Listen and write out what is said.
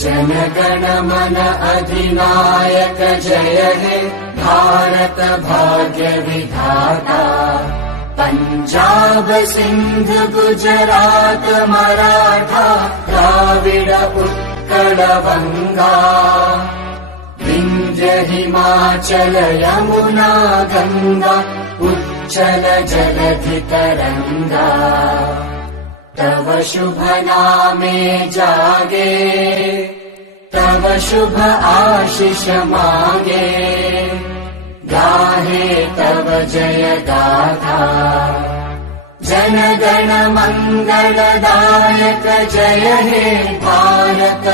जनगण मन अधिनायक जय हे भारत भाग्य विधाता। पंजाब सिंध गुजरात मराठा द्राविड उत्कल वंगा। विंध्य हिमाचल यमुना गंगा उच्चल जलधि तरंगा। तव शुभ नामे जागे तव शुभ आशीष मांगे। गाहे तव जय गाथा जनगण मंगलदायक जय हे भारत